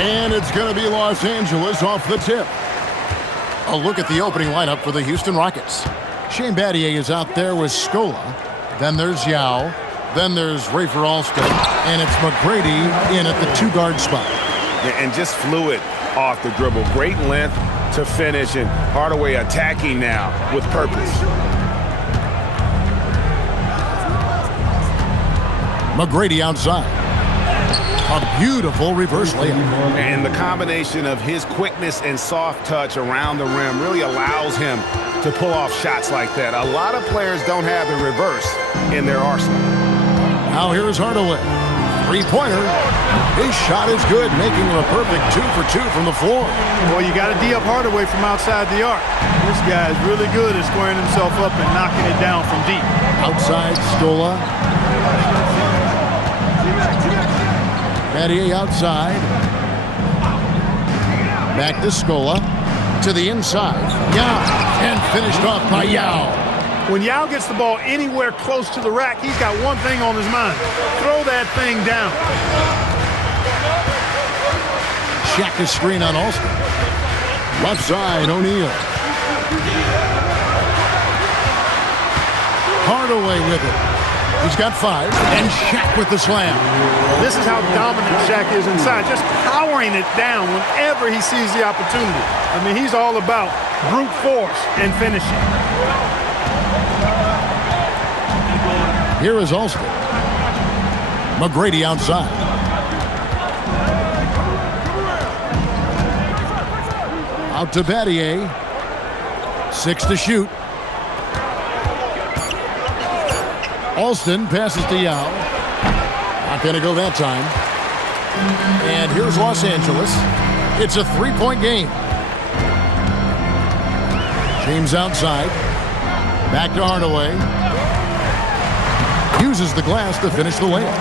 And it's going to be Los Angeles off the tip. A look at the opening lineup for the Houston Rockets. Shane Battier is out there with Scola. Then there's Yao. Then there's Rafer Alston. And it's McGrady in at the two-guard spot. Yeah, and just fluid off the dribble. Great length to finish, and Hardaway attacking now with purpose. McGrady outside. A beautiful reverse layup. And the combination of his quickness and soft touch around the rim really allows him to pull off shots like that. A lot of players don't have the reverse in their arsenal. Now here's Hardaway. Three-pointer. His shot is good, making him a perfect 2 for 2 from the floor. Well, you got to D up Hardaway from outside the arc. This guy is really good at squaring himself up and knocking it down from deep. Outside, Scola. Battier outside. Back to Scola. To the inside. Yao. And finished off by Yao. When Yao gets the ball anywhere close to the rack, he's got one thing on his mind. Throw that thing down. Shaq is screen on Alston. Left side, O'Neal. Hardaway with it. He's got 5. And Shaq with the slam. This is how dominant Shaq is inside, just powering it down whenever he sees the opportunity. I mean, he's all about brute force and finishing. Here is Alston. McGrady outside. Out to Battier. 6 to shoot. Alston passes to Yao. Not going to go that time. And here's Los Angeles. It's a 3-point game. James outside. Back to Hardaway. Uses the glass to finish the layup.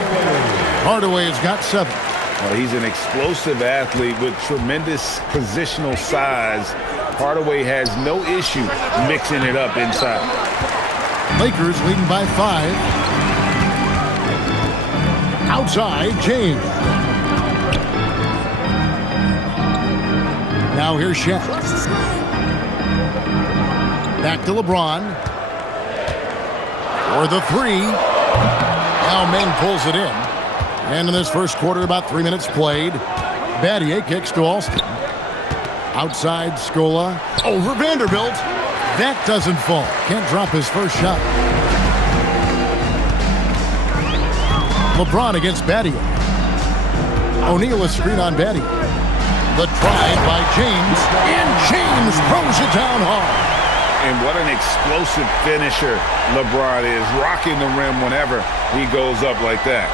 Hardaway has got 7. Well, he's an explosive athlete with tremendous positional size. Hardaway has no issue mixing it up inside. Lakers leading by 5. Outside, James. Now here's Shaq. Back to LeBron. For the 3. Now Meng pulls it in. And in this first quarter, about 3 minutes played. Battier kicks to Alston. Outside, Scola. Over Vanderbilt. That doesn't fall. Can't drop his first shot. LeBron against Battier. O'Neal a screen on Battier. The drive by James. And James throws it down hard. And what an explosive finisher LeBron is, rocking the rim whenever he goes up like that.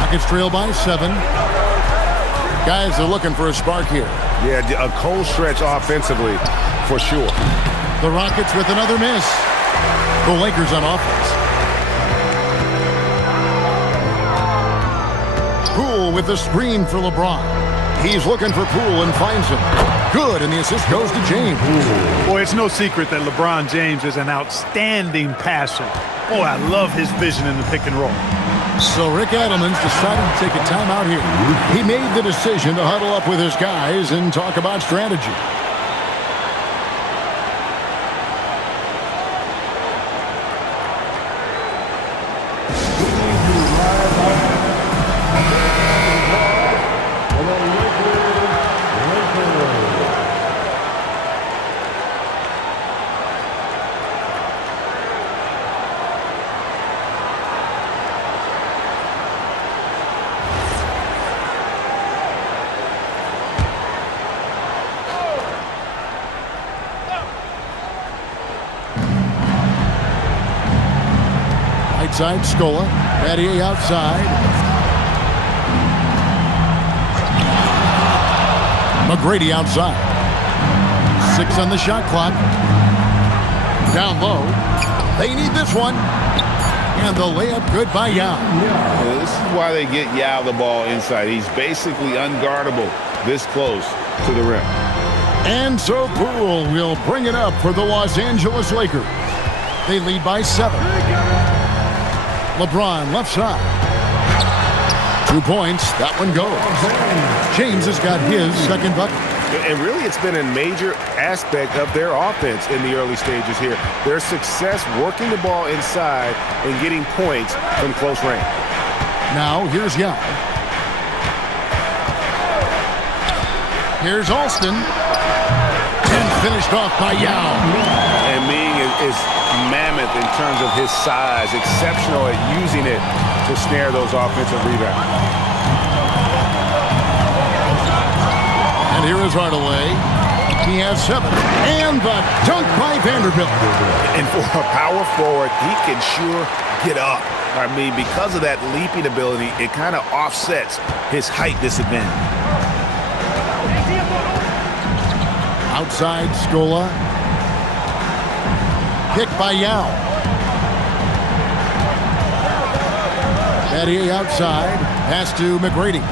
Rockets trail by 7. Guys are looking for a spark here. Yeah, a cold stretch offensively for sure. The Rockets with another miss. The Lakers on offense. Poole with the screen for LeBron. He's looking for Poole and finds him. Good, and the assist goes to James. Boy, it's no secret that LeBron James is an outstanding passer. Boy, I love his vision in the pick and roll. So Rick Adelman's decided to take a timeout here. He made the decision to huddle up with his guys and talk about strategy. Outside, Scola. Battier outside. McGrady outside. 6 on the shot clock. Down low. They need this one. And the layup good by Yao. Yeah, this is why they get Yao the ball inside. He's basically unguardable this close to the rim. And so Poole will bring it up for the Los Angeles Lakers. They lead by 7. LeBron left side. 2 points. That one goes. James has got his second bucket. And really, it's been a major aspect of their offense in the early stages here. Their success working the ball inside and getting points from close range. Now, here's Yao. Here's Alston. And finished off by Yao. And Ming is mammoth in terms of his size, exceptional at using it to snare those offensive rebounds. And here is Hardaway. He has 7. And the dunk by Vanderbilt. And for a power forward, he can sure get up. I mean, because of that leaping ability, it kind of offsets his height disadvantage. Outside, Scola. Kick by Yao. Battier outside. Pass to McGrady.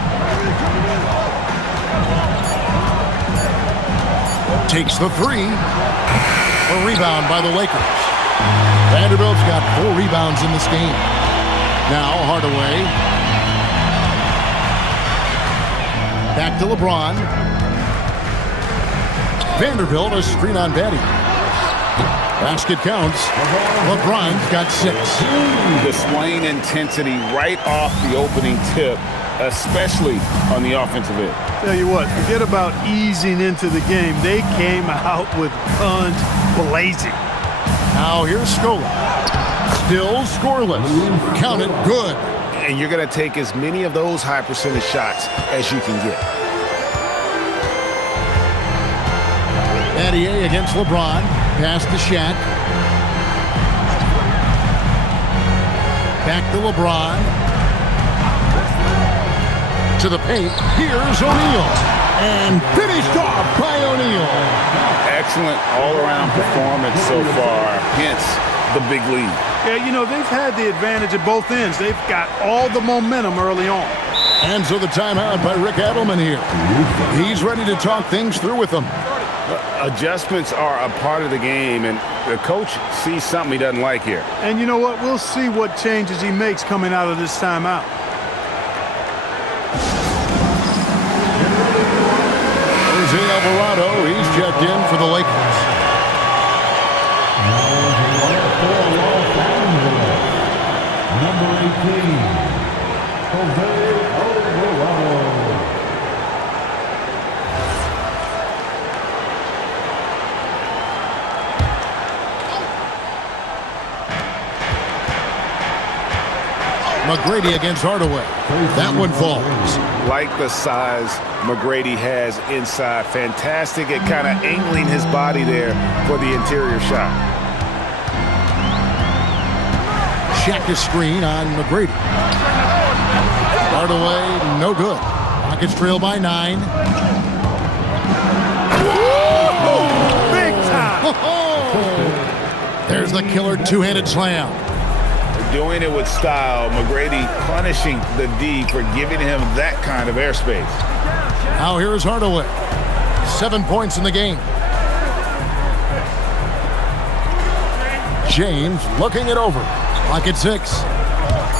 Takes the 3. A rebound by the Lakers. Vanderbilt's got 4 rebounds in this game. Now Hardaway. Back to LeBron. Vanderbilt a screen on Battier. Basket counts. LeBron's got 6. Displaying intensity right off the opening tip, especially on the offensive end. Tell you what, forget about easing into the game. They came out with guns blazing. Now here's Scola. Still scoreless. Count it good. And you're going to take as many of those high percentage shots as you can get. Battier against LeBron. Pass to Shaq. Back to LeBron. To the paint. Here's O'Neal. And finished off by O'Neal. Excellent all-around performance so far, hence the big lead. Yeah, you know, they've had the advantage at both ends. They've got all the momentum early on. And so the timeout by Rick Adelman here. He's ready to talk things through with them. Adjustments are a part of the game, and the coach sees something he doesn't like here. And you know what? We'll see what changes he makes coming out of this timeout. Jose Alvarado, he's checked in for the Lakers. Number 18, Jose Alvarado. McGrady against Hardaway. That one falls. Like the size McGrady has inside. Fantastic at kind of angling his body there for the interior shot. Shaq is screen on McGrady. Hardaway, no good. Rockets trail by 9. Big time! There's the killer two-handed slam. Doing it with style. McGrady punishing the D for giving him that kind of airspace. Now here's Hardaway. 7 points in the game. James looking it over. Clock at 6.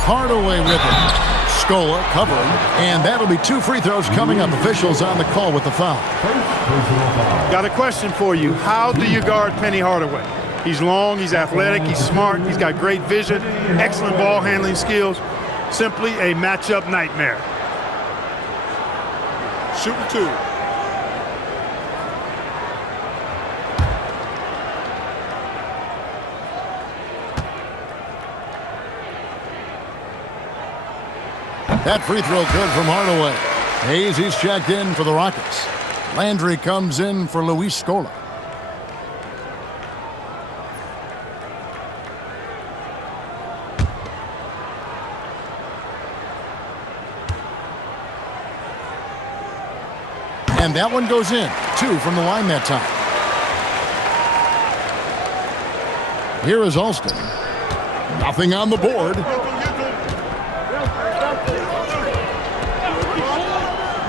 Hardaway with it. Scola covering. And that'll be 2 free throws coming up. Officials on the call with the foul. Got a question for you. How do you guard Penny Hardaway? He's long, he's athletic, he's smart, he's got great vision, excellent ball handling skills. Simply a matchup nightmare. Shooting 2. That free throw good from Hardaway. Hayes, he's checked in for the Rockets. Landry comes in for Luis Scola. And that one goes in. 2 from the line that time. Here is Alston. Nothing on the board.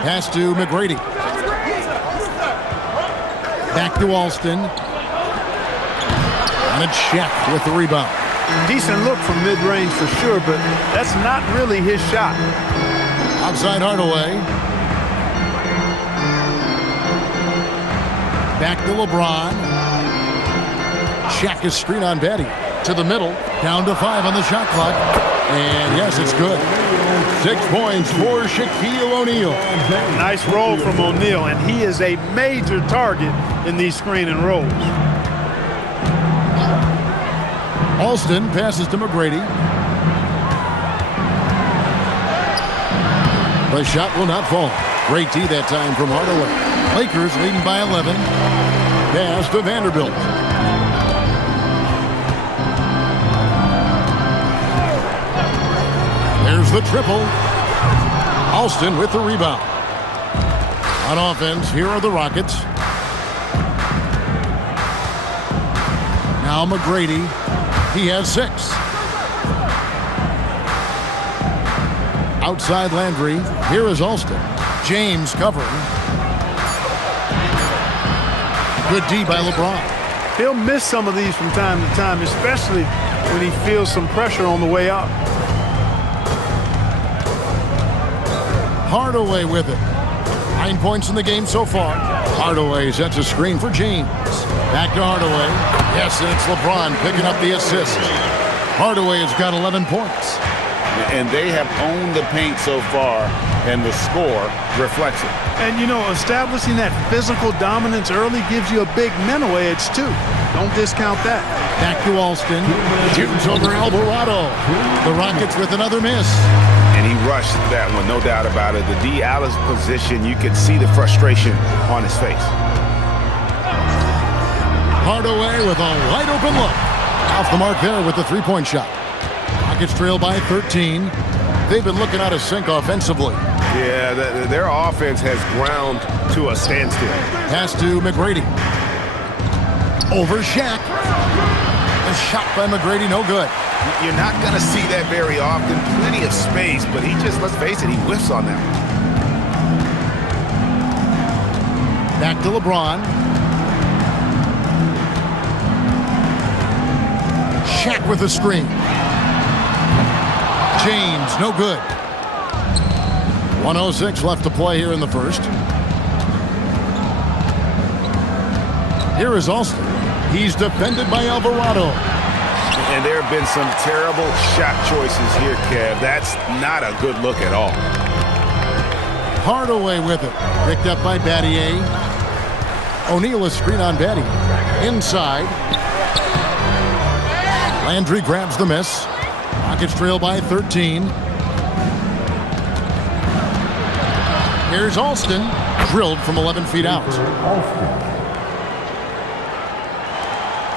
Pass to McGrady. Back to Alston. And it's Shaq with the rebound. Decent look from mid-range for sure, but that's not really his shot. Outside Hardaway. Back to LeBron. Shaq is screen on Betty. To the middle. Down to 5 on the shot clock. And yes, it's good. 6 points for Shaquille O'Neal. Nice roll from O'Neal, and he is a major target in these screen and rolls. Alston passes to McGrady. The shot will not fall. Great D that time from Hardaway. Lakers leading by 11. Pass to Vanderbilt. There's the triple. Alston with the rebound. On offense, here are the Rockets. Now McGrady. He has 6. Outside Landry. Here is Alston. James covering. Good D by LeBron. He'll miss some of these from time to time, especially when he feels some pressure on the way up. Hardaway with it. 9 points in the game so far. Hardaway sets a screen for James. Back to Hardaway. Yes, and it's LeBron picking up the assist. Hardaway has got 11 points. And they have owned the paint so far, and the score reflects it. And, you know, establishing that physical dominance early gives you a big mental edge, too. Don't discount that. Back to Alston. Shoots over Alvarado. The Rockets with another miss. And he rushed that one, no doubt about it. The D out of position, you could see the frustration on his face. Hardaway with a wide open look. Off the mark there with the three-point shot. Rockets trail by 13. They've been looking out of sync offensively. Yeah, their offense has ground to a standstill. Pass to McGrady. Over Shaq. A shot by McGrady, no good. You're not going to see that very often. Plenty of space, but he just, let's face it, he whiffs on that one. Back to LeBron. Shaq with a screen. James, no good. 1:06 left to play here in the first. Here is Alston. He's defended by Alvarado. And there have been some terrible shot choices here, Kev. That's not a good look at all. Hardaway with it. Picked up by Battier. O'Neal is screen on Batty. Inside. Landry grabs the miss. Rockets trail by 13. Here's Alston. Drilled from 11 feet out.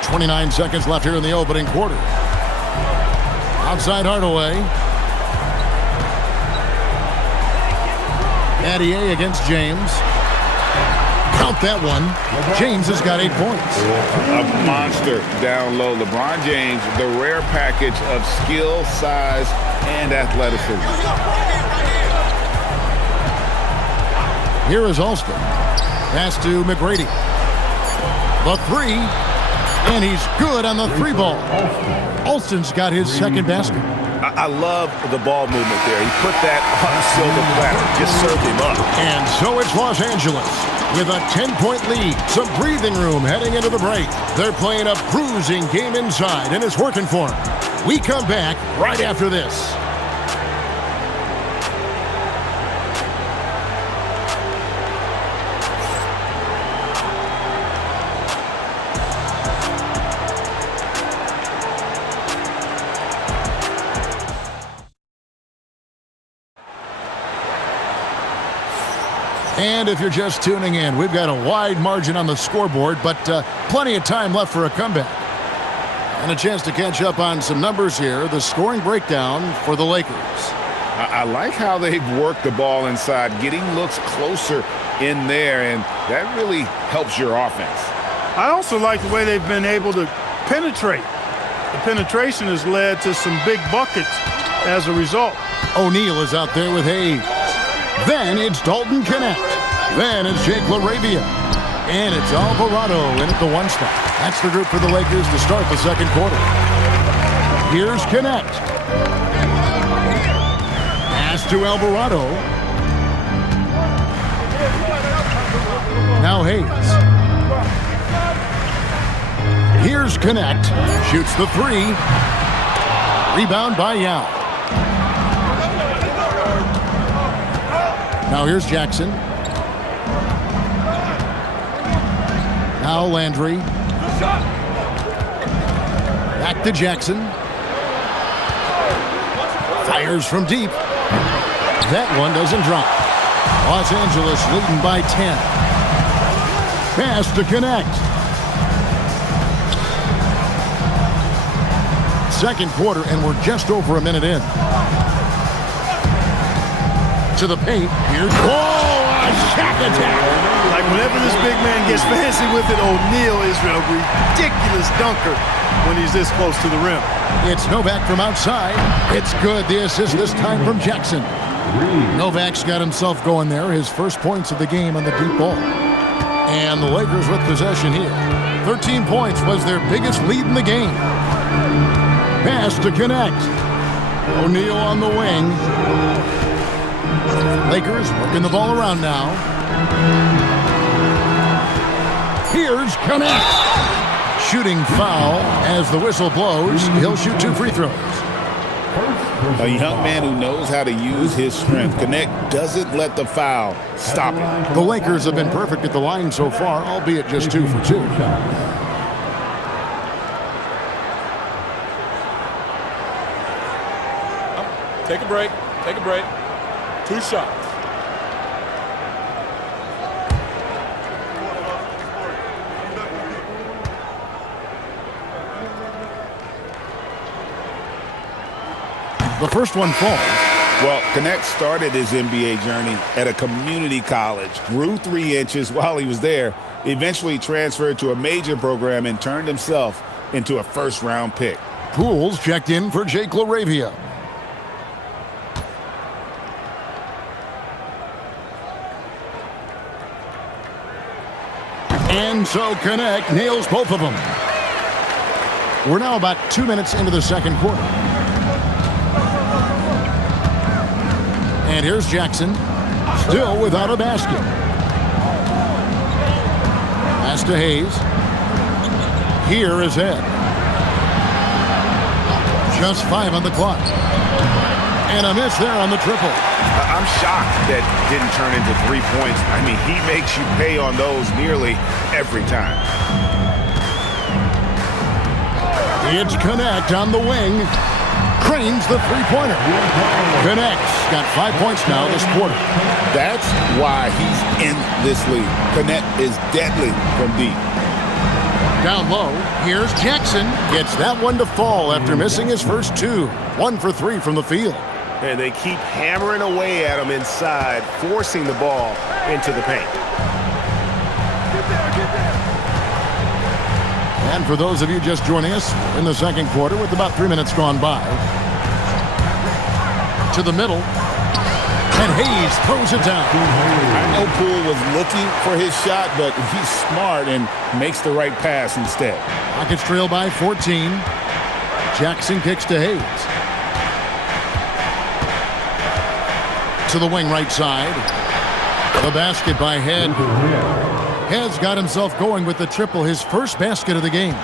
29 seconds left here in the opening quarter. Outside Hardaway. Battier against James. Count that one. James has got 8 points. A monster down low. LeBron James, the rare package of skill, size, and athleticism. Here is Alston. Pass to McGrady. The three. And he's good on the three ball. Alston's got his second basket. I love the ball movement there. He put that on a silver platter. Just served him up. And so it's Los Angeles with a 10-point lead. Some breathing room heading into the break. They're playing a bruising game inside, and it's working for them. We come back right after this. And if you're just tuning in, we've got a wide margin on the scoreboard, but plenty of time left for a comeback. And a chance to catch up on some numbers here. The scoring breakdown for the Lakers. I like how they've worked the ball inside, getting looks closer in there, and that really helps your offense. I also like the way they've been able to penetrate. The penetration has led to some big buckets as a result. O'Neal is out there with Hayes. Then it's Dalton Kennett. Then it's Jake LaRavia. And it's Alvarado in at the 1 spot. That's the group for the Lakers to start the second quarter. Here's Connect. Pass to Alvarado. Now Hayes. Here's Connect. Shoots the 3. Rebound by Yao. Now here's Jackson. Now Landry. Back to Jackson. Fires from deep. That one doesn't drop. Los Angeles leading by 10. Pass to Connect. Second quarter, and we're just over a minute in. To the paint. Here's a Shaq attack. Like whenever this big man gets fancy with it, O'Neal is a ridiculous dunker when he's this close to the rim. It's Novak from outside. It's good. The assist this time from Jackson. Novak's got himself going there. His first points of the game on the deep ball. And the Lakers with possession here. 13 points was their biggest lead in the game. Pass to Connect. O'Neal on the wing. Lakers working the ball around now. Here's Connect. Shooting foul as the whistle blows. He'll shoot 2 free throws. A young man who knows how to use his strength. Connect doesn't let the foul stop him. The Lakers have been perfect at the line so far, albeit just 2 for 2. Take a break. Take a break. 2 shots. The first one falls. Well, Connect started his NBA journey at a community college, grew 3 inches while he was there, eventually transferred to a major program and turned himself into a first-round pick. Pools checked in for Jake LaRavia. And so Connect nails both of them. We're now about 2 minutes into the second quarter. And here's Jackson, still without a basket. Pass to Hayes. Here is Ed. Just 5 on the clock. And a miss there on the triple. I'm shocked that didn't turn into 3 points. I mean, he makes you pay on those nearly every time. It's Connect on the wing. Cranes the three-pointer. Connect's got 5 points now this quarter. That's why he's in this league. Connect is deadly from deep. Down low, here's Jackson. Gets that one to fall after missing his first 2. 1 for 3 from the field. And they keep hammering away at him inside, forcing the ball into the paint. And for those of you just joining us, in the second quarter with about 3 minutes gone by. To the middle. And Hayes throws it down. I know Poole was looking for his shot, but he's smart and makes the right pass instead. Rockets trail by 14. Jackson kicks to Hayes. To the wing right side. The basket by Head. Head's got himself going with the triple, his first basket of the game.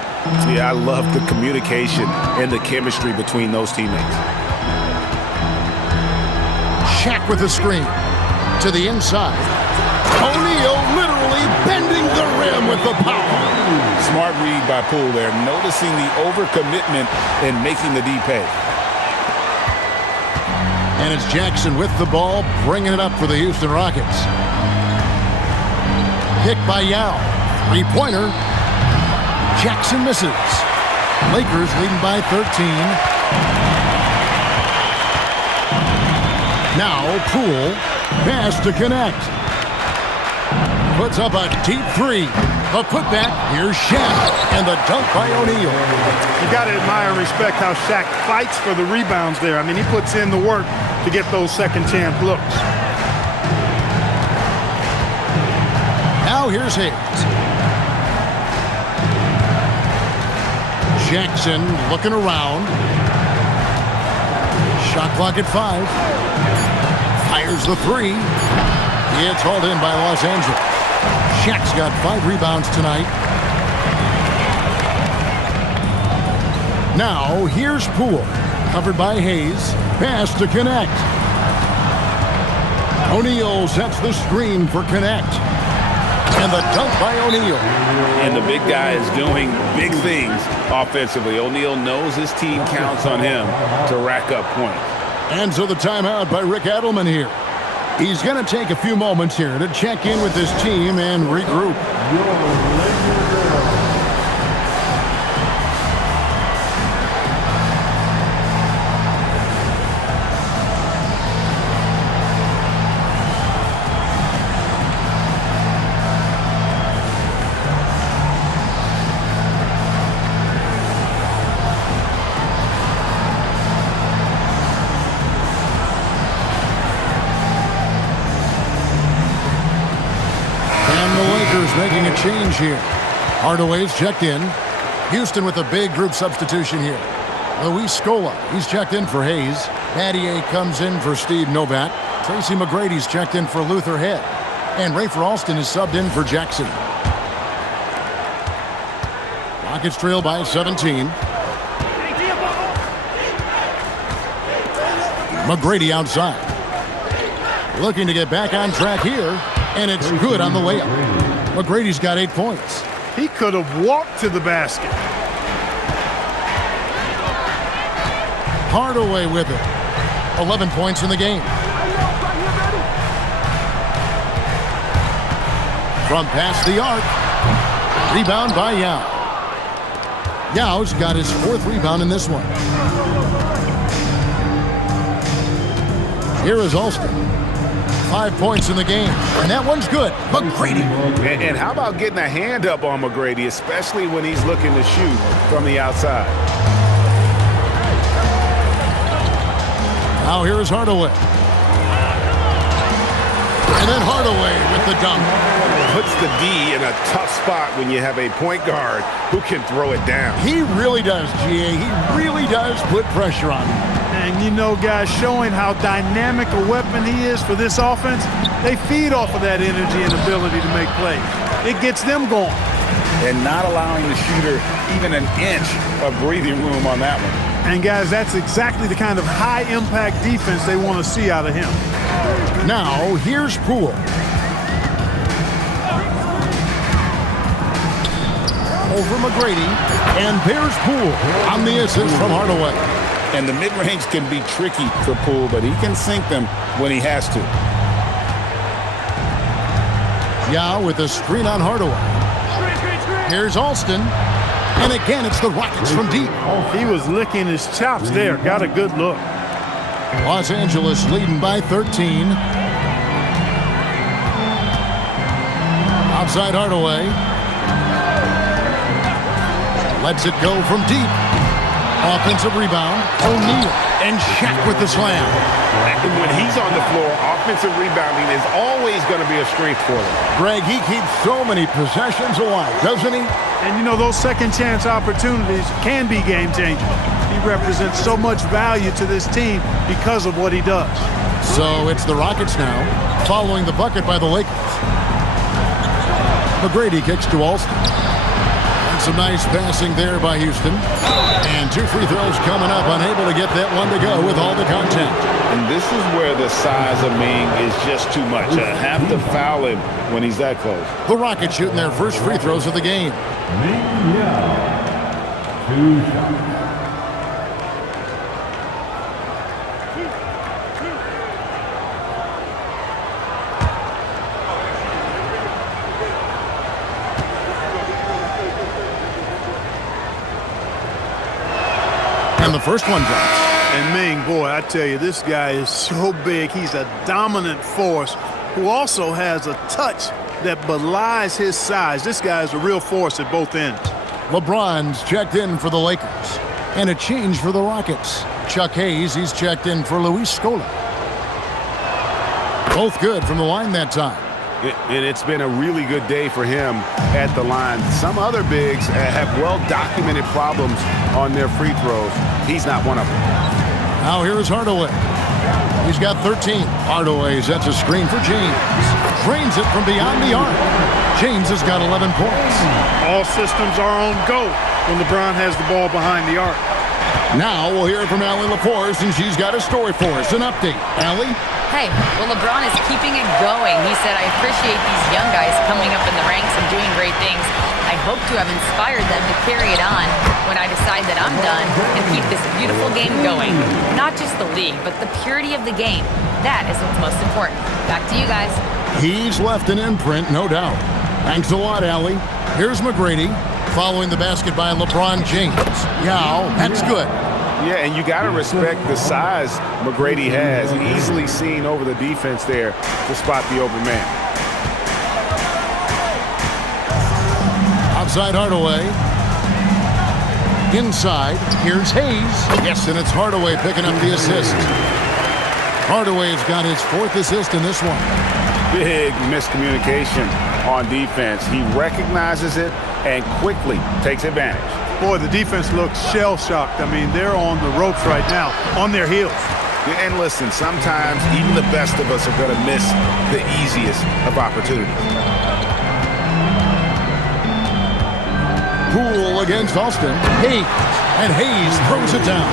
Yeah, I love the communication and the chemistry between those teammates. Shaq with the screen. To the inside. O'Neal literally bending the rim with the power. Smart read by Poole there, noticing the overcommitment and making the D pay. And it's Jackson with the ball, bringing it up for the Houston Rockets. Kick by Yao. 3-pointer. Jackson misses. Lakers leading by 13. Now Poole. Pass to Connect. Puts up a deep 3. The putback. Here's Shaq. And the dunk by O'Neal. You got to admire and respect how Shaq fights for the rebounds there. I mean, he puts in the work to get those second chance looks. Now Now here's Hayes. Jackson looking around. Shot clock at 5. Fires the 3. It's hauled in by Los Angeles. Shaq's got 5 rebounds tonight. Now here's Poole. Covered by Hayes. Pass to Connect. O'Neal sets the screen for Connect. And the dunk by O'Neal. And the big guy is doing big things offensively. O'Neal knows his team counts on him to rack up points. And so the timeout by Rick Adelman here. He's going to take a few moments here to check in with his team and regroup. Making a change here. Hardaway's checked in. Houston with a big group substitution here. Luis Scola, he's checked in for Hayes. Battier comes in for Steve Novak. Tracy McGrady's checked in for Luther Head. And Rafer Alston is subbed in for Jackson. Rockets trail by 17. McGrady outside. Looking to get back on track here. And it's good on the layup. McGrady's got 8 points. He could have walked to the basket. Hardaway with it. 11 points in the game. From past the arc. Rebound by Yao. Yao's got his 4th rebound in this one. Here is Alston. 5 points in the game, and that one's good. McGrady. And how about getting a hand up on McGrady, especially when he's looking to shoot from the outside? Now here is Hardaway. And then Hardaway with the dunk. Puts the D in a tough spot when you have a point guard who can throw it down. He really does, GA. He really does put pressure on him. And you know, guys, showing how dynamic a weapon he is for this offense, they feed off of that energy and ability to make plays. It gets them going. And not allowing the shooter even an inch of breathing room on that one. And, guys, that's exactly the kind of high-impact defense they want to see out of him. Now, here's Poole. Over McGrady, and there's Poole on the assist from Hardaway. And the mid-range can be tricky for Poole, but he can sink them when he has to. Yao with a screen on Hardaway. Here's Alston. And again, it's the Rockets from deep. He was licking his chops there. Got a good look. Los Angeles leading by 13. Outside Hardaway. Lets it go from deep. Offensive rebound. O'Neal. And Shaq with the slam. When he's on the floor, offensive rebounding is always going to be a strength for him. Greg, he keeps so many possessions alive, doesn't he? And, you know, those second-chance opportunities can be game-changing. He represents so much value to this team because of what he does. So it's the Rockets now, following the bucket by the Lakers. McGrady kicks to Alston. And some nice passing there by Houston. And 2 free throws coming up, unable to get that one to go with all the contact. And this is where the size of Ming is just too much. Have to foul him when he's that close. The Rockets shooting their first free throws of the game. Ming Yao, 2 shots. And the first one drops. And Ming, boy, I tell you, this guy is so big. He's a dominant force who also has a touch that belies his size. This guy is a real force at both ends. LeBron's checked in for the Lakers. And a change for the Rockets. Chuck Hayes, he's checked in for Luis Scola. Both good from the line that time. And it's been a really good day for him at the line. Some other bigs have well-documented problems on their free throws. He's not one of them. Now here's Hardaway. He's got 13. Hardaway sets a screen for James. Drains it from beyond the arc. James has got 11 points. All systems are on go when LeBron has the ball behind the arc. Now we'll hear from Allie LaForce, and she's got a story for us. An update. Allie? Hey, well, LeBron is keeping it going. He said, I appreciate these young guys coming up in the ranks and doing great things. I hope to have inspired them to carry it on when I decide that I'm done and keep this beautiful game going. Not just the league, but the purity of the game. That is what's most important. Back to you guys. He's left an imprint, no doubt. Thanks a lot, Allie. Here's McGrady following the basket by LeBron James. Yao, that's good. Yeah, and you got to respect the size McGrady has. Easily seen over the defense there to spot the open man. Outside Hardaway. Inside, here's Hayes. Yes, and it's Hardaway picking up the assist. Hardaway's got his 4th assist in this one. Big miscommunication on defense. He recognizes it and quickly takes advantage. Boy, the defense looks shell-shocked. I mean, they're on the ropes right now, on their heels. And listen, sometimes even the best of us are going to miss the easiest of opportunities. Poole against Austin. Hayes. And Hayes throws it down.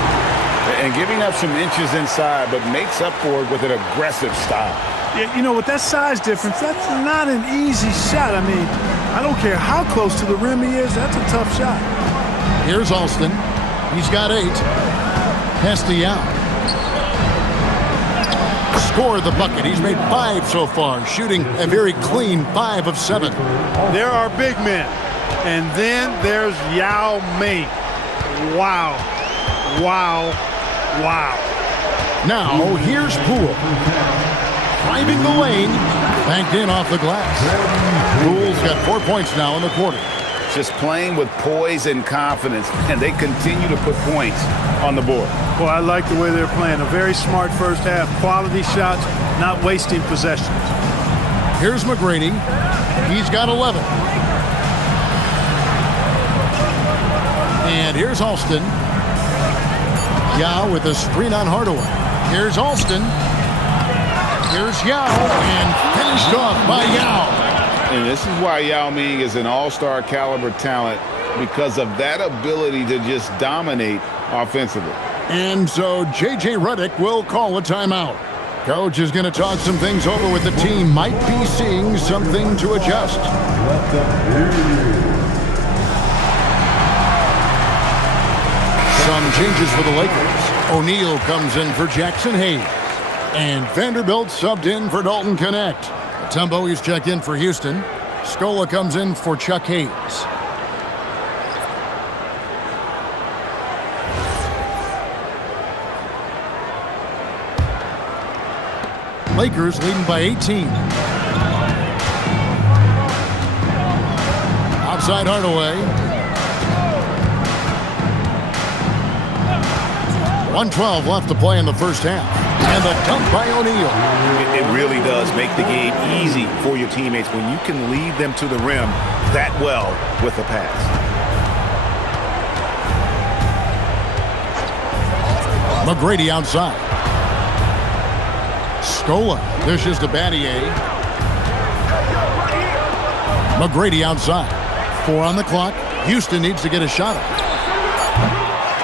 And giving up some inches inside, but makes up for it with an aggressive style. Yeah, you know, with that size difference, that's not an easy shot. I mean, I don't care how close to the rim he is, that's a tough shot. Here's Alston. He's got 8. Pass to Yao. Scored the bucket. He's made 5 so far, shooting a very clean 5 of 7. There are big men. And then there's Yao Ming. Wow. Wow. Wow. Now, here's Poole. Driving the lane. Banked in off the glass. Poole's got 4 points now in the quarter. Just playing with poise and confidence, and they continue to put points on the board. Well, I like the way they're playing. A very smart first half. Quality shots, not wasting possessions. Here's McGrady. He's got 11. And here's Alston. Yao with a screen on Hardaway. Here's Alston. Here's Yao, and finished off by Yao. And this is why Yao Ming is an all-star caliber talent, because of that ability to just dominate offensively. And so J.J. Redick will call a timeout. Coach is going to talk some things over with the team. Might be seeing something to adjust. Some changes for the Lakers. O'Neal comes in for Jackson Hayes. And Vanderbilt subbed in for Dalton Connect. Tumbo is checked in for Houston. Scola comes in for Chuck Hayes. Lakers leading by 18. Outside Hardaway. 1:12 left to play in the first half. And the dunk by O'Neal. It really does make the game easy for your teammates when you can lead them to the rim that well with the pass. McGrady outside. Scola dishes to Battier. McGrady outside. 4 on the clock. Houston needs to get a shot up.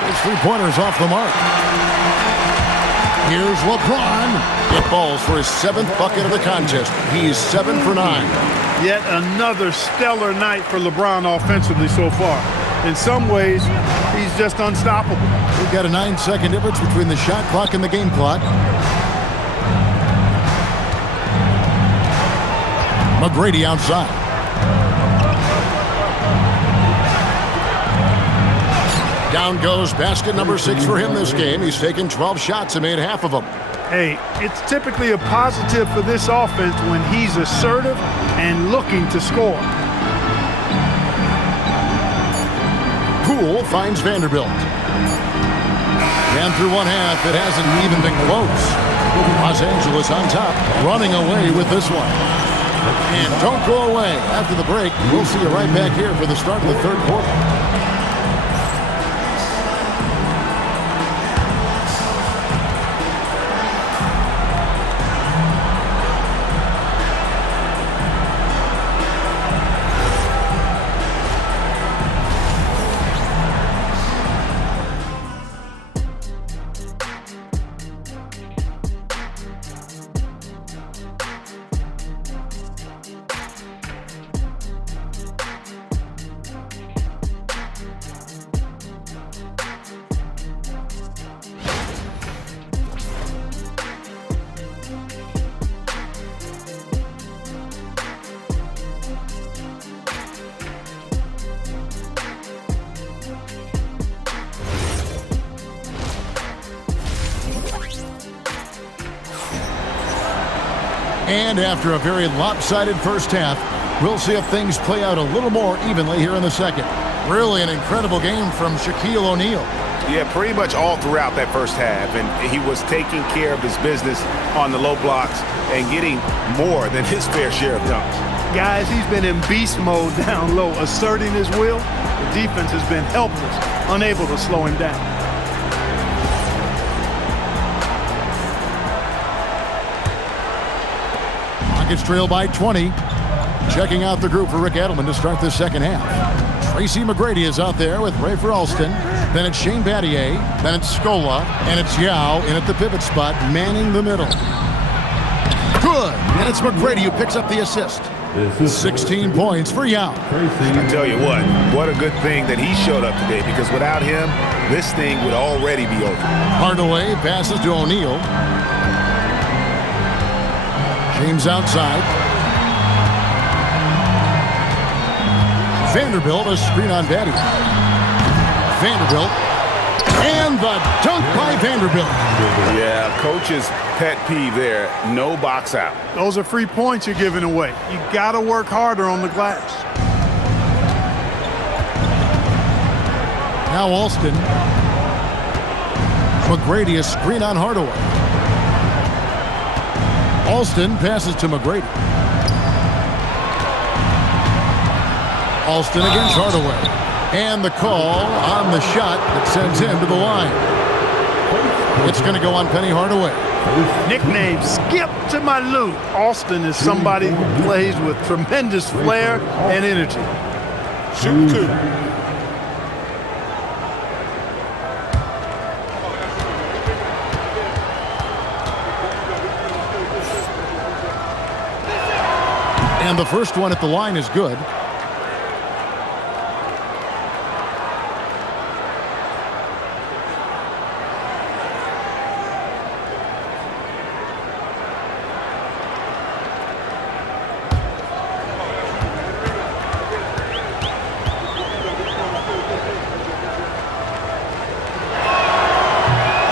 His 3-pointer's off the mark. Here's LeBron. It falls for his 7th bucket of the contest. He's 7 for 9. Yet another stellar night for LeBron offensively so far. In some ways, he's just unstoppable. We've got a 9-second difference between the shot clock and the game clock. McGrady outside. Down goes basket number 6 for him this game. He's taken 12 shots and made half of them. Hey, it's typically a positive for this offense when he's assertive and looking to score. Poole finds Vanderbilt. And through one half, it hasn't even been close. Los Angeles on top, running away with this one. And don't go away. After the break, we'll see you right back here for the start of the third quarter. And after a very lopsided first half, we'll see if things play out a little more evenly here in the second. Really an incredible game from Shaquille O'Neal. Yeah, pretty much all throughout that first half. And he was taking care of his business on the low blocks and getting more than his fair share of dunks. Guys, he's been in beast mode down low, asserting his will. The defense has been helpless, unable to slow him down. Rockets trail by 20. Checking out the group for Rick Edelman to start the second half. Tracy McGrady is out there with Rafer Alston. Then it's Shane Battier. Then it's Scola. And it's Yao in at the pivot spot, manning the middle. Good. And it's McGrady who picks up the assist. 16 points for Yao. I tell you what a good thing that he showed up today, because without him, this thing would already be over. Hardaway passes to O'Neal. James outside. Vanderbilt, a screen on Battier. Vanderbilt. And the dunk by Vanderbilt. Yeah, coach's pet peeve there. No box out. Those are free points you're giving away. You got to work harder on the glass. Now Alston. McGrady, a screen on Hardaway. Alston passes to McGrady. Alston against Hardaway. And the call on the shot that sends him to the line. It's going to go on Penny Hardaway. Nickname Skip to my Lou. Alston is somebody who plays with tremendous flair and energy. Shoot two. And the first one at the line is good.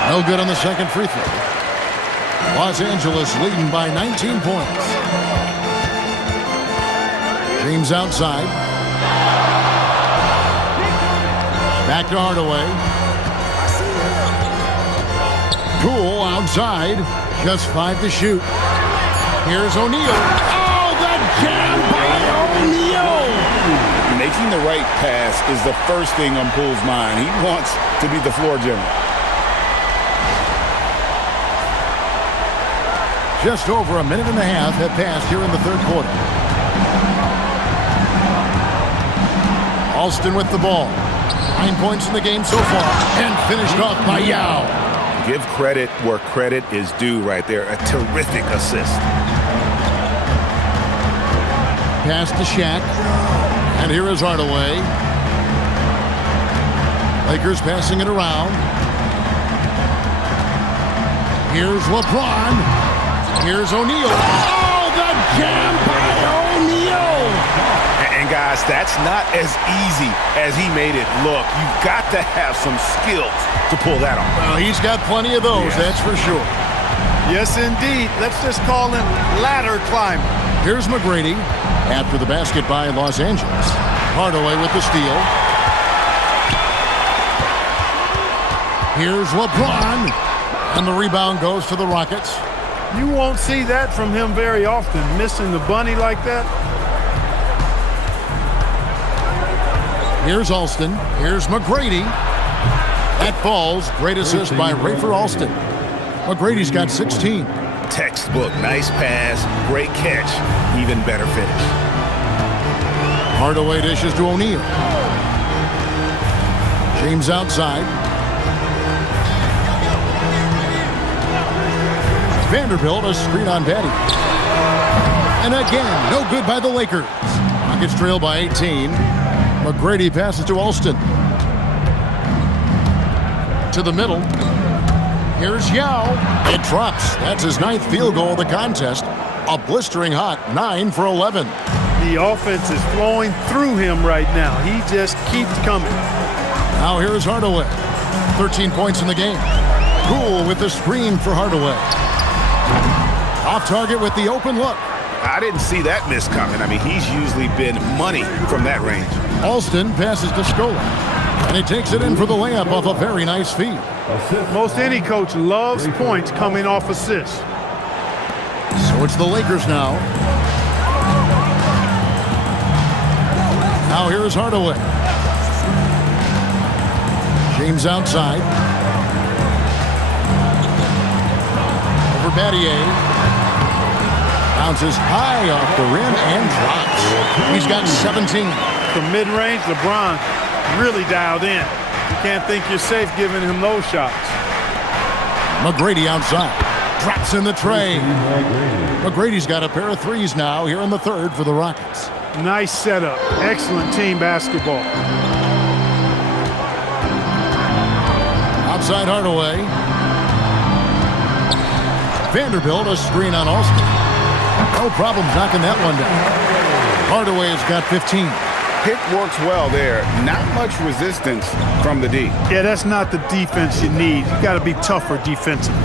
No good on the second free throw. Los Angeles leading by 19 points. James outside. Back to Hardaway. Poole outside. Just 5 to shoot. Here's O'Neal. Oh, the jam by O'Neal! Making the right pass is the first thing on Poole's mind. He wants to be the floor general. Just over a minute and a half have passed here in the third quarter. Alston with the ball. 9 points in the game so far. And finished off by Yao. Give credit where credit is due right there. A terrific assist. Pass to Shaq. And here is Hardaway. Lakers passing it around. Here's LeBron. Here's O'Neal. Oh, the jam by O'Neal! And guys, that's not as easy as he made it look. You've got to have some skills to pull that off. Well, he's got plenty of those, that's for sure. Yes, indeed. Let's just call him ladder climber. Here's McGrady after the basket by Los Angeles. Hardaway with the steal. Here's LeBron. And the rebound goes to the Rockets. You won't see that from him very often, missing the bunny like that. Here's Alston. Here's McGrady. That falls. Great assist by Rafer Alston. McGrady's got 16. Textbook, nice pass, great catch, even better finish. Hardaway dishes to O'Neal. James outside. Vanderbilt, a screen on Betty. And again, no good by the Lakers. Rockets trail by 18. McGrady passes to Alston. To the middle. Here's Yao. It drops. That's his 9th field goal of the contest. A blistering hot 9 for 11. The offense is flowing through him right now. He just keeps coming. Now here's Hardaway. 13 points in the game. Poole with the screen for Hardaway. Off target with the open look. I didn't see that miss coming. I mean, he's usually been money from that range. Alston passes to Scola. And he takes it in for the layup off a very nice feed. Most any coach loves points coming off assists. So it's the Lakers now. Now here's Hardaway. James outside. Over Battier. Bounces high off the rim and drops. He's got 17. From mid-range, LeBron really dialed in. You can't think you're safe giving him those shots. McGrady outside. Drops in the tray. McGrady's got a pair of threes now here in the third for the Rockets. Nice setup. Excellent team basketball. Outside Hardaway. Vanderbilt, a screen on Alston. No problem knocking that one down. Hardaway has got 15. Pick works well there. Not much resistance from the D. Yeah, that's not the defense you need. You got to be tougher defensively.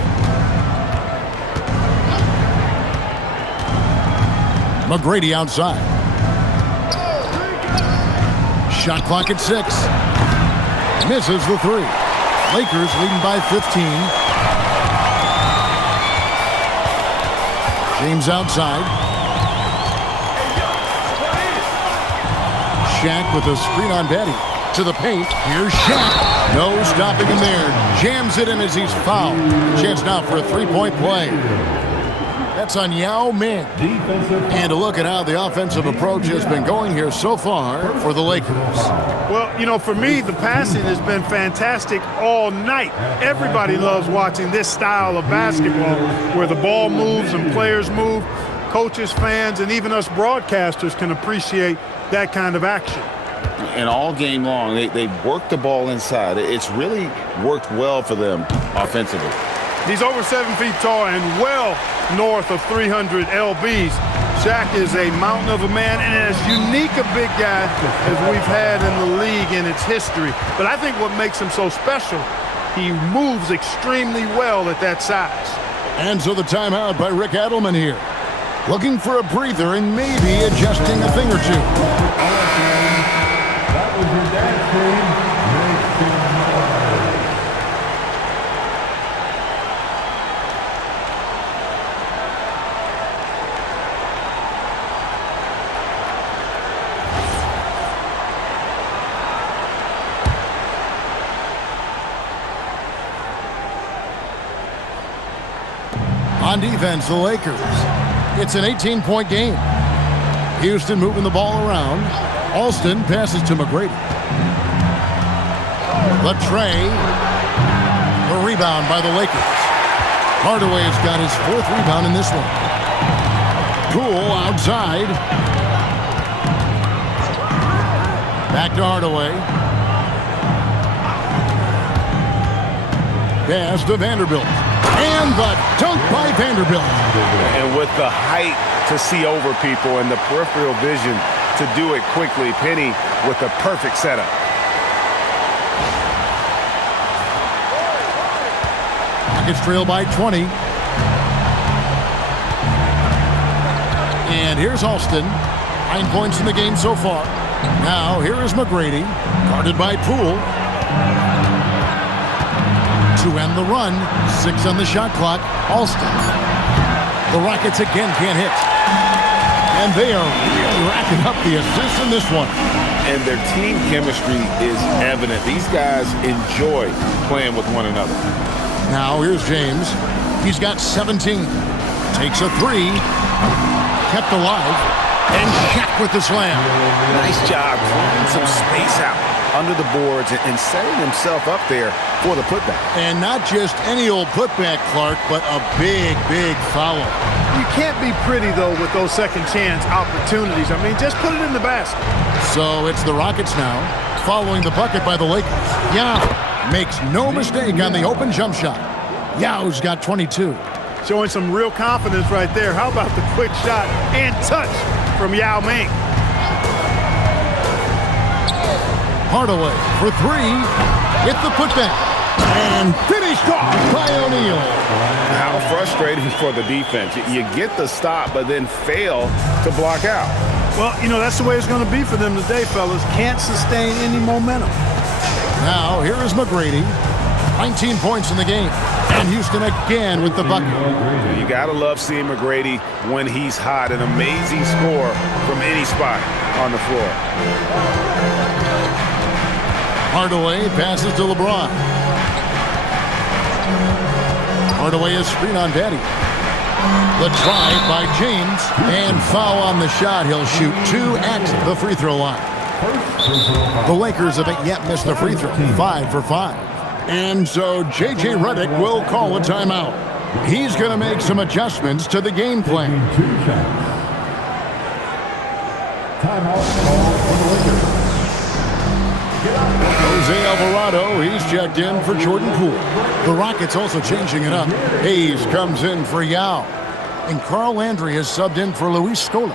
McGrady outside. Shot clock at 6. Misses the 3. Lakers leading by 15. James outside. Shaq with a screen on Betty. To the paint. Here's Shaq. No stopping him there. Jams it in as he's fouled. Chance now for a three-point play. That's on Yao Ming. And a look at how the offensive approach has been going here so far for the Lakers. Well, you know, for me, the passing has been fantastic all night. Everybody loves watching this style of basketball where the ball moves and players move. Coaches, fans, and even us broadcasters can appreciate that kind of action. And all game long, they've worked the ball inside. It's really worked well for them offensively. He's over 7 feet tall and well north of 300 lbs. Shaq is a mountain of a man and as unique a big guy as we've had in the league in its history. But I think what makes him so special, he moves extremely well at that size. And so the timeout by Rick Adelman here. Looking for a breather and maybe adjusting a thing or two. That was your dance team. On defense, the Lakers. It's an 18-point game. Houston moving the ball around. Alston passes to McGrady. The tray. The rebound by the Lakers. Hardaway has got his 4th rebound in this one. Poole outside. Back to Hardaway. Pass to Vanderbilt. And the dunk by Vanderbilt. And with the height to see over people and the peripheral vision to do it quickly, Penny with the perfect setup. Rockets trail by 20. And here's Alston. 9 points in the game so far. Now here is McGrady. Guarded by Poole. To end the run. 6 on the shot clock. Alston. The Rockets again can't hit. And they are really racking up the assists in this one. And their team chemistry is evident. These guys enjoy playing with one another. Now here's James. He's got 17. Takes a three. Kept alive. And Shaq with the slam. Nice job clearing some space out under the boards and setting himself up there for the putback. And not just any old putback, Clark, but a big, big foul. You can't be pretty, though, with those second chance opportunities. I mean, just put it in the basket. So it's the Rockets now, following the bucket by the Lakers. Yao makes no mistake on the open jump shot. Yao's got 22. Showing some real confidence right there. How about the quick shot and touch from Yao Ming? Hardaway for three. Hit the putback. And finished off by O'Neal. How frustrating for the defense. You get the stop, but then fail to block out. Well, you know, that's the way it's going to be for them today, fellas. Can't sustain any momentum. Now, here is McGrady. 19 points in the game. And Houston again with the bucket. You got to love seeing McGrady when he's hot. An amazing score from any spot on the floor. Hardaway passes to LeBron. Hardaway is screen on Daddy. The drive by James. And foul on the shot. He'll shoot two at the free throw line. The Lakers haven't yet missed the free throw. 5 for 5. And so J.J. Redick will call a timeout. He's going to make some adjustments to the game plan. Timeout call for the Lakers. Jose Alvarado, he's checked in for Jordan Poole. The Rockets also changing it up. Hayes comes in for Yao. And Carl Landry is subbed in for Luis Scola.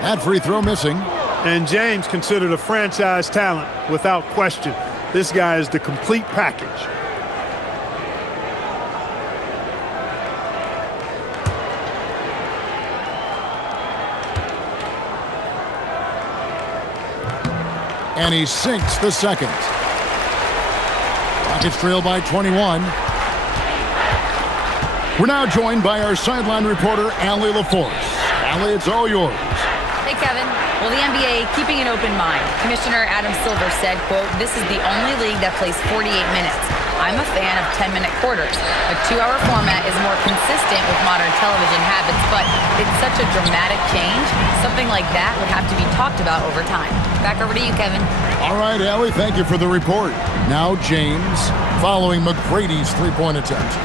That free throw missing. And James considered a franchise talent without question. This guy is the complete package. And he sinks the second. Rockets trail by 21. We're now joined by our sideline reporter, Allie LaForce. Allie, it's all yours. Hey, Kevin. Well, the NBA keeping an open mind. Commissioner Adam Silver said, quote, "This is the only league that plays 48 minutes. I'm a fan of 10-minute quarters. A 2-hour format is more consistent with modern television habits, but it's such a dramatic change. Something like that would have to be talked about over time." Back over to you, Kevin. All right, Allie, thank you for the report. Now James, following McGrady's three-point attempt.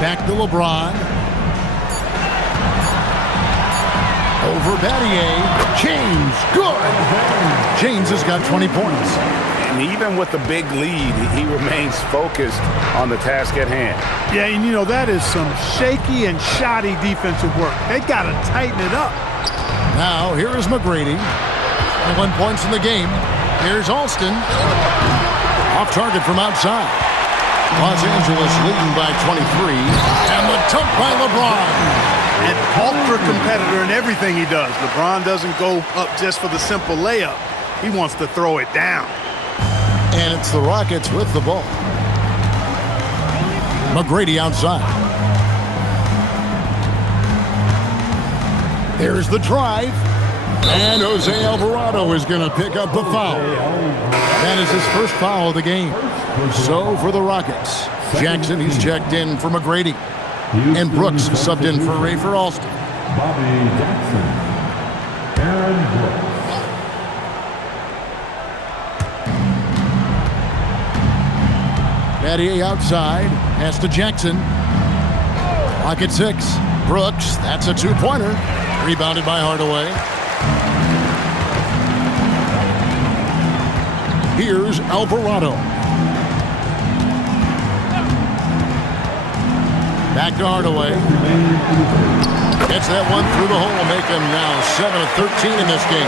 Back to LeBron. Over Battier. James, good. James has got 20 points. And even with the big lead, he remains focused on the task at hand. Yeah, and you know, that is some shaky and shoddy defensive work. They got to tighten it up. Now, here is McGrady. 21 points in the game. Here's Alston. Off target from outside. Los Angeles leading by 23. And the dunk by LeBron. An ultra competitor in everything he does. LeBron doesn't go up just for the simple layup. He wants to throw it down. And it's the Rockets with the ball. McGrady outside. There's the drive. And Jose Alvarado is going to pick up the foul. That is his first foul of the game. So for the Rockets, Jackson, he's checked in for McGrady. And Brooks subbed in for Rafer Alston. Bobby Jackson. Aaron Brooks. Battier outside. Pass to Jackson. Pocket 6. Brooks, that's a two-pointer. Rebounded by Hardaway. Here's Alvarado. Back to Hardaway. Gets that one through the hole, make him now 7 of 13 in this game.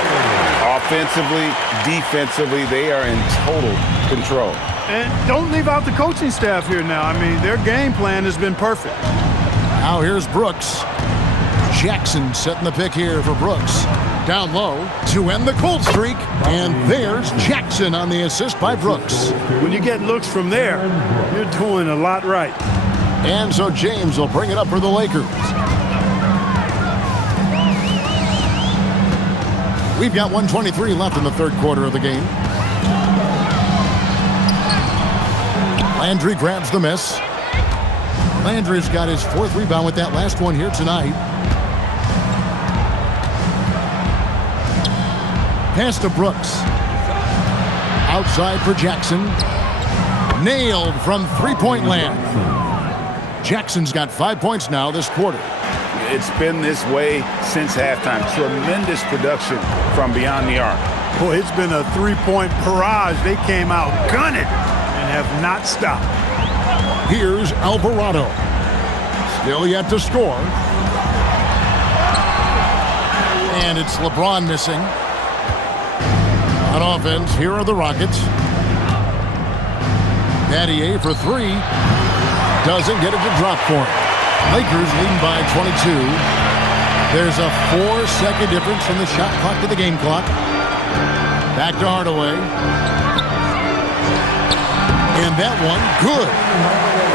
Offensively, defensively, they are in total control. And don't leave out the coaching staff here now. I mean, their game plan has been perfect. Now here's Brooks. Jackson setting the pick here for Brooks. Down low to end the cold streak. And there's Jackson on the assist by Brooks. When you get looks from there, you're doing a lot right. And so James will bring it up for the Lakers. We've got 1:23 left in the third quarter of the game. Landry grabs the miss. Landry's got his fourth rebound with that last one here tonight. Pass to Brooks. Outside for Jackson. Nailed from three-point land. Jackson's got 5 points now this quarter. It's been this way since halftime. Tremendous production from beyond the arc. Boy, it's been a three-point barrage. They came out gunning and have not stopped. Here's Alvarado. Still yet to score. And it's LeBron missing. On offense, here are the Rockets. Battier for three. Doesn't get it to drop for him. Lakers leading by 22. There's a 4-second difference from the shot clock to the game clock. Back to Hardaway. And that one, good.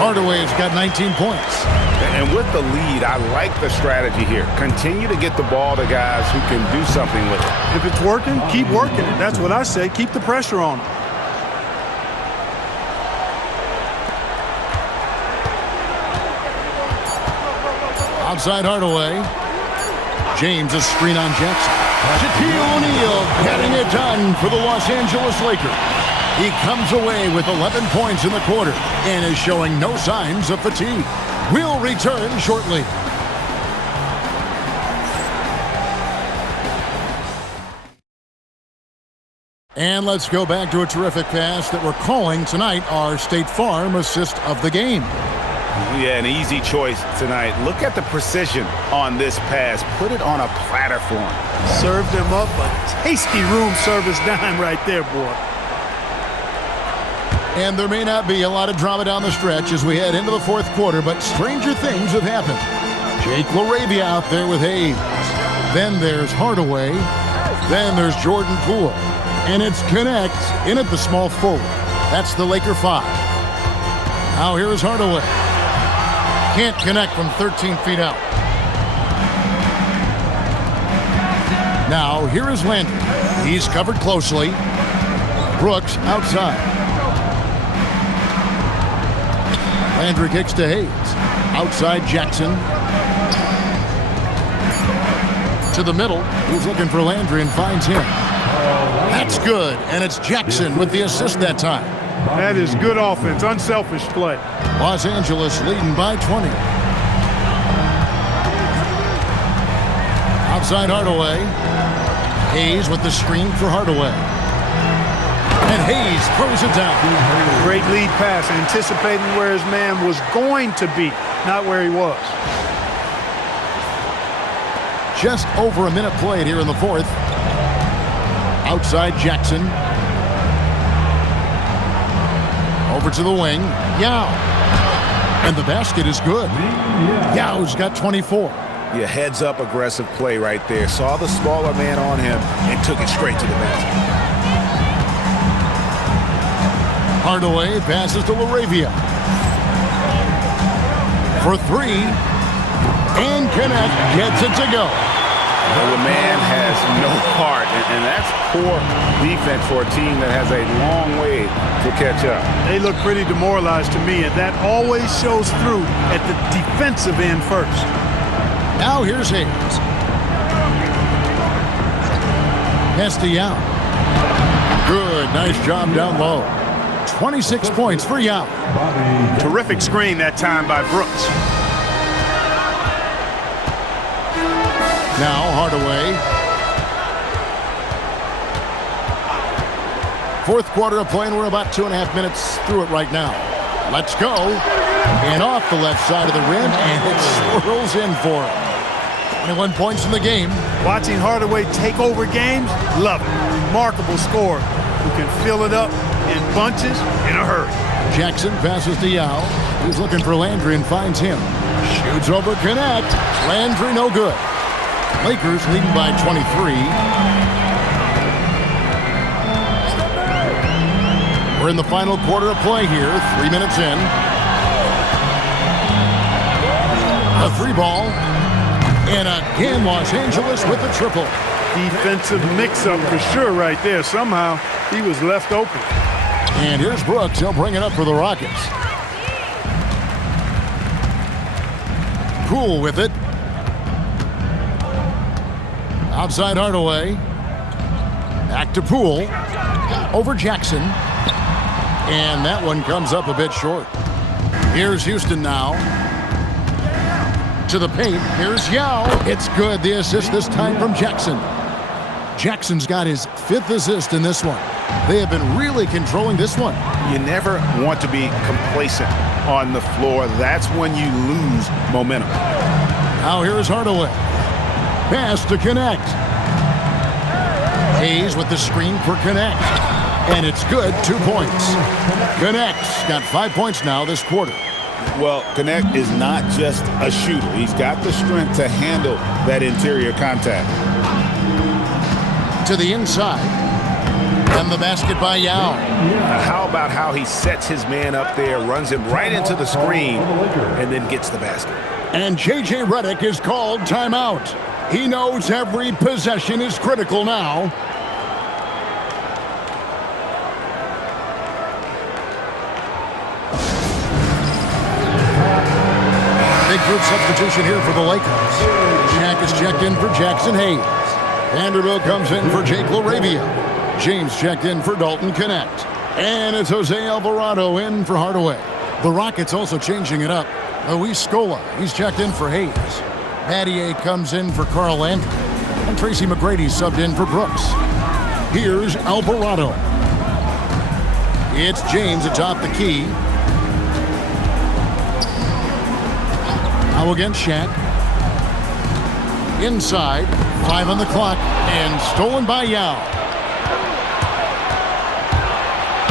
Hardaway's got 19 points. And with the lead, I like the strategy here. Continue to get the ball to guys who can do something with it. If it's working, keep working it. That's what I say. Keep the pressure on them. Outside Hardaway. James a screen on Jackson. Shaquille O'Neal getting it done for the Los Angeles Lakers. He comes away with 11 points in the quarter and is showing no signs of fatigue. We'll return shortly. And let's go back to a terrific pass that we're calling tonight our State Farm assist of the game. Yeah, an easy choice tonight. Look at the precision on this pass. Put it on a platter for him. Served him up a tasty room service dime right there, boy. And there may not be a lot of drama down the stretch as we head into the fourth quarter, but stranger things have happened. Jake LaRavia out there with Hayes. Then there's Hardaway. Then there's Jordan Poole. And it's Connect in at the small forward. That's the Laker 5. Now here is Hardaway. Can't connect from 13 feet out. Now here is Landry. He's covered closely. Brooks outside. Landry kicks to Hayes. Outside Jackson. To the middle. He's looking for Landry and finds him. That's good. And it's Jackson with the assist that time. That is good offense. Unselfish play. Los Angeles leading by 20. Outside Hardaway. Hayes with the screen for Hardaway. And Hayes throws it down. Great lead pass, anticipating where his man was going to be, not where he was. Just over a minute played here in the fourth. Outside Jackson. Over to the wing. Yao. And the basket is good. Yao's got 24. Yeah, heads up aggressive play right there. Saw the smaller man on him and took it straight to the basket. Hardaway passes to LaRavia. For three. And Connect gets it to go. The man has no heart, and that's poor defense for a team that has a long way to catch up. They look pretty demoralized to me, and that always shows through at the defensive end first. Now here's Hayes. Pass to Yao. Good, nice job down low. 26 points for Yao. Terrific screen that time by Brooks. Now Hardaway. Fourth quarter of play, and we're about 2.5 minutes through it right now. Let's go. And off the left side of the rim, and it swirls in for him. 21 points in the game. Watching Hardaway take over games, love it. Remarkable scorer who can fill it up in bunches in a hurry. Jackson passes to Yao. He's looking for Landry and finds him. Shoots over Connect. Landry no good. Lakers leading by 23. We're in the final quarter of play here. 3 minutes in. A 3-ball. And again, Los Angeles with the triple. Defensive mix-up for sure right there. Somehow he was left open. And here's Brooks. He'll bring it up for the Rockets. Poole with it. Outside Hardaway. Back to Poole. Over Jackson. And that one comes up a bit short. Here's Houston now. To the paint. Here's Yao. It's good. The assist this time from Jackson. Jackson's got his 5th assist in this one. They have been really controlling this one. You never want to be complacent on the floor. That's when you lose momentum. Now here's Hardaway. Pass to Connect. Hayes with the screen for Connect. And it's good. 2 points. Connect's got 5 points now this quarter. Well, Connect is not just a shooter. He's got the strength to handle that interior contact. To the inside. And the basket by Yao. How about how he sets his man up there, runs him right into the screen, and then gets the basket. And J.J. Redick is called timeout. He knows every possession is critical now. Big group substitution here for the Lakers. Shaq is checked in for Jackson Hayes. Vanderbilt comes in for Jake LaRavia. James checked in for Dalton Connect. And it's Jose Alvarado in for Hardaway. The Rockets also changing it up. Luis Scola, he's checked in for Hayes. Battier comes in for Carl Landry. And Tracy McGrady subbed in for Brooks. Here's Alvarado. It's James atop the key. Now against Shaq. Inside, 5 on the clock, and stolen by Yao.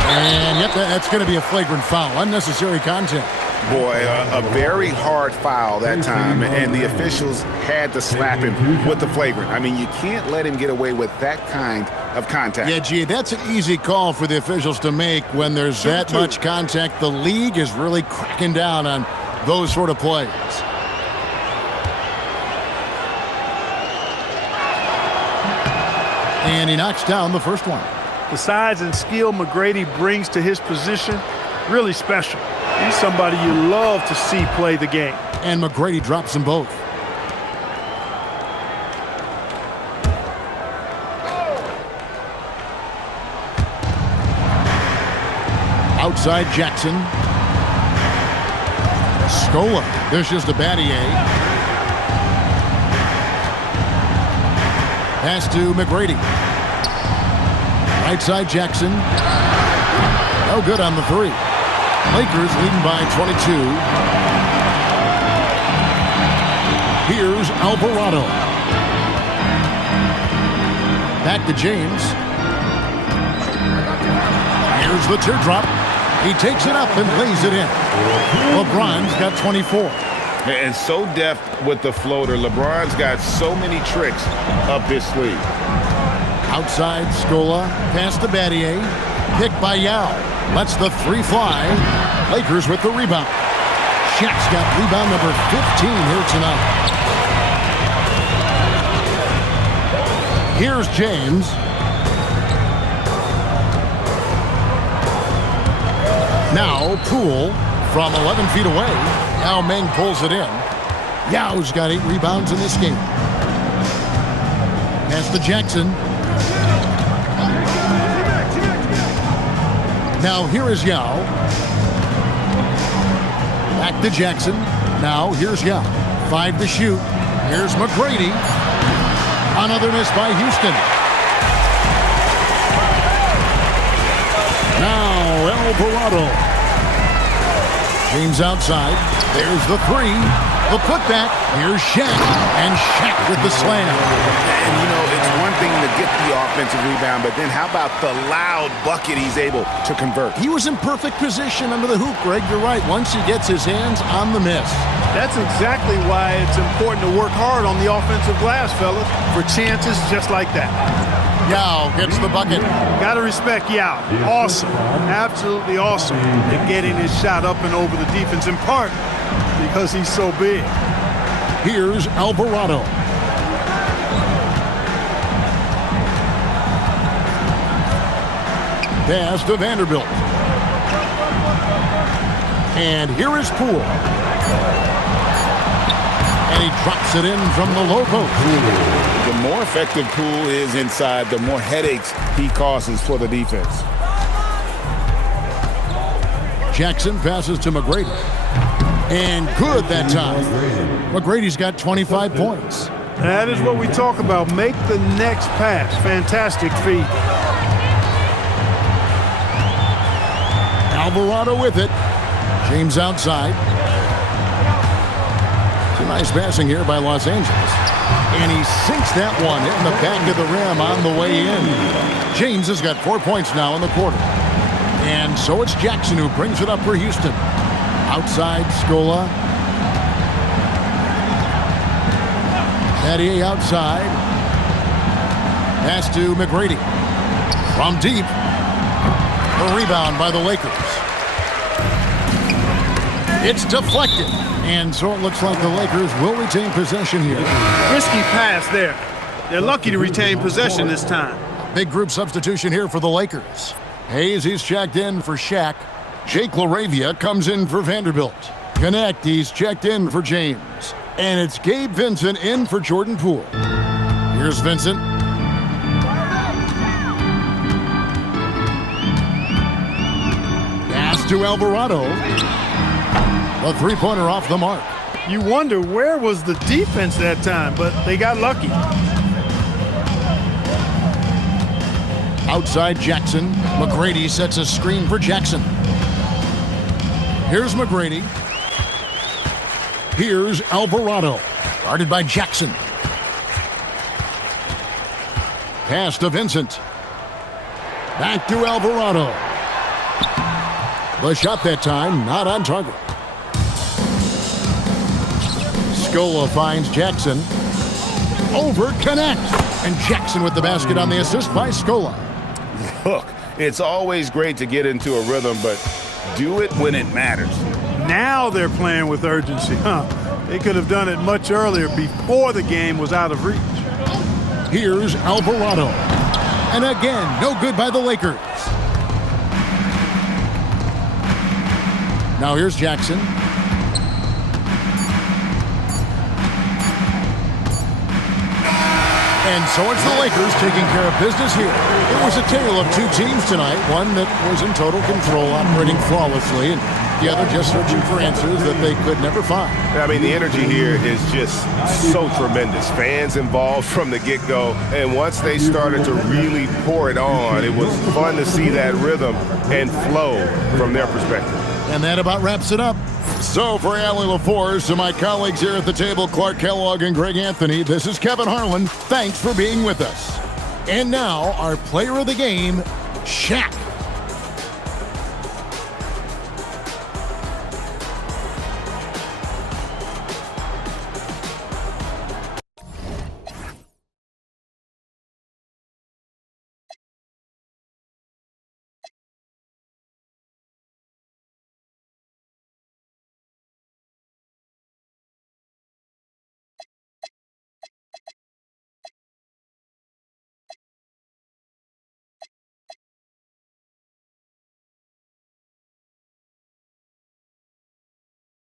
And yep, that's going to be a flagrant foul. Unnecessary contact. Boy, a very hard foul that time, and the officials had to slap him with the flagrant. I mean, you can't let him get away with that kind of contact. Yeah, gee, that's an easy call for the officials to make when there's that much contact. The league is really cracking down on those sort of plays. And he knocks down the first one. The size and skill McGrady brings to his position, really special. He's somebody you love to see play the game. And McGrady drops them both. Outside Jackson. Scola. There's just a Battier. Pass to McGrady. Right side Jackson. No good on the 3. Lakers leading by 22. Here's Alvarado. Back to James. Here's the teardrop. He takes it up and lays it in. LeBron's got 24. And so deft with the floater. LeBron's got so many tricks up his sleeve. Outside Scola. Pass to Battier. Picked by Yao. Lets the 3 fly. Lakers with the rebound. Shaq's got rebound number 15 here tonight. Here's James. Now Poole from 11 feet away. Yao Ming pulls it in. Yao's got 8 rebounds in this game. Pass to Jackson. Now here is Yao. Back to Jackson. Now here's Yao. 5 to shoot. Here's McGrady. Another miss by Houston. Now Alvarado. James outside. There's the three. The putback. Here's Shaq. And Shaq with the slam. And, you know, it's one thing to get the offensive rebound, but then how about the loud bucket he's able to convert? He was in perfect position under the hoop, Greg. You're right. Once he gets his hands on the miss. That's exactly why it's important to work hard on the offensive glass, fellas, for chances just like that. Yao gets the bucket. Got to respect Yao. Awesome. Absolutely awesome at getting his shot up and over the defense, in part because he's so big. Here's Alvarado. Pass to Vanderbilt. And here is Poole. And he drops it in from the low post. The more effective Poole is inside, the more headaches he causes for the defense. Jackson passes to McGrady. And good that time. McGrady's got 25 points. That is what we talk about. Make the next pass. Fantastic feat. Alvarado with it. James outside. Some nice passing here by Los Angeles. And he sinks that one in the back of the rim on the way in. James has got 4 points now in the quarter. And so it's Jackson who brings it up for Houston. Outside, Scola. Battier outside. Pass to McGrady. From deep. A rebound by the Lakers. It's deflected. And so it looks like the Lakers will retain possession here. Risky pass there. They're lucky to retain possession this time. Big group substitution here for the Lakers. Hayes, he's checked in for Shaq. Jake LaRavia comes in for Vanderbilt. Connect, he's checked in for James. And it's Gabe Vincent in for Jordan Poole. Here's Vincent. Pass to Alvarado. A three-pointer off the mark. You wonder where was the defense that time, but they got lucky. Outside Jackson. McGrady sets a screen for Jackson. Here's McGrady. Here's Alvarado. Guarded by Jackson. Pass to Vincent. Back to Alvarado. The shot that time, not on target. Scola finds Jackson. Over connect. And Jackson with the basket on the assist by Scola. Look, it's always great to get into a rhythm, but do it when it matters. Now they're playing with urgency. They could have done it much earlier before the game was out of reach. Here's Alvarado. And again, no good by the Lakers. Now here's Jackson. And so it's the Lakers taking care of business here. It was a tale of two teams tonight. One that was in total control, operating flawlessly, and the other just searching for answers that they could never find. I mean, the energy here is just so tremendous. Fans involved from the get-go, and once they started to really pour it on, it was fun to see that rhythm and flow from their perspective. And that about wraps it up. So for Allie LaForce, to my colleagues here at the table, Clark Kellogg and Greg Anthony, this is Kevin Harlan. Thanks for being with us. And now, our player of the game, Shaq.